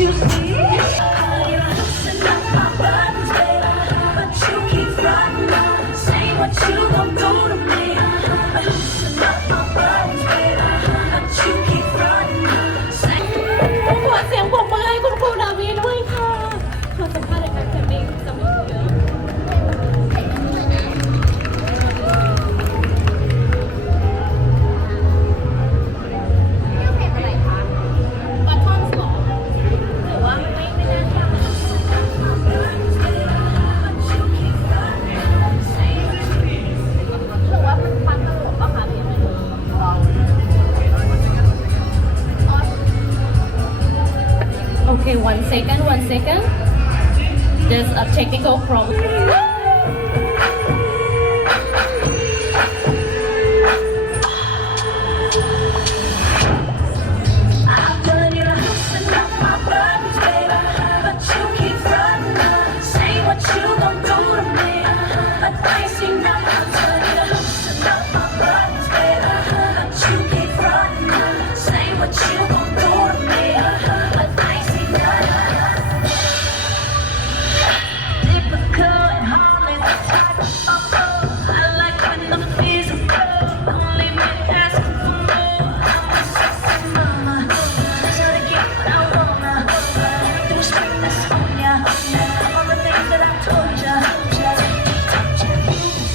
you see? You're loosen up my buttons, baby, but you keep frontin'. Say what you gon' do to me. Loosen up my buttons, baby, but you keep frontin'. Say ขอเสียงปรบมือให้คุณครูดาวีด้วยค่ะขอสัมภาษณ์ในการแคมปิ้งจะมีเยอะ บัตทอนส์เหรอหรือว่าไม่แน่ใจหรือว่ามันพันตลกป่ะคะหรือยังไง Okay, 1 second, 1 second. There's a technical problem. I've done you loosen up my buttons, baby, but you keep frontin'. Say what you gon' do to me, but I see nothing. Done you loosen up my buttons, baby, but you keep frontin'. Say what you gon' do to me, but I see nothing. Typical and heartless type of love. I like when the physical don't leave me asking for more. I'm a sexy mama, gotta get what I wanna. Do spring this on ya, all the things that I told ya.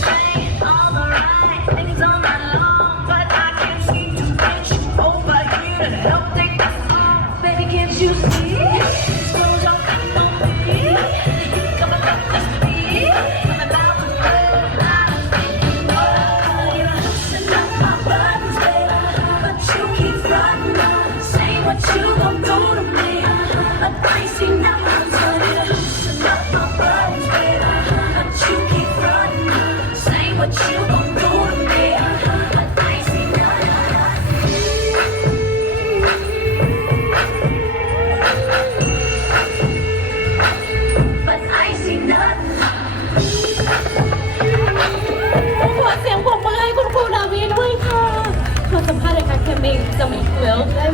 Saying all the right things all night long, but I can't seem to get you over here to help take this off. Baby, can't you see? Close your eyes on me. Come and make this be. I'm about to blow. You're loosen up my buttons, baby, but you keep frontin'. Say what you gon' do to me, but I see nothing. You're loosen up my buttons, baby, but you keep frontin'. Say what you gon' do to me, but I see nothing. But I see nothing. ขอเสียงปรบมือให้คุณครูดาวีด้วยค่ะขอสัมภาษณ์ในการแคมปิ้งจะมีเวลได้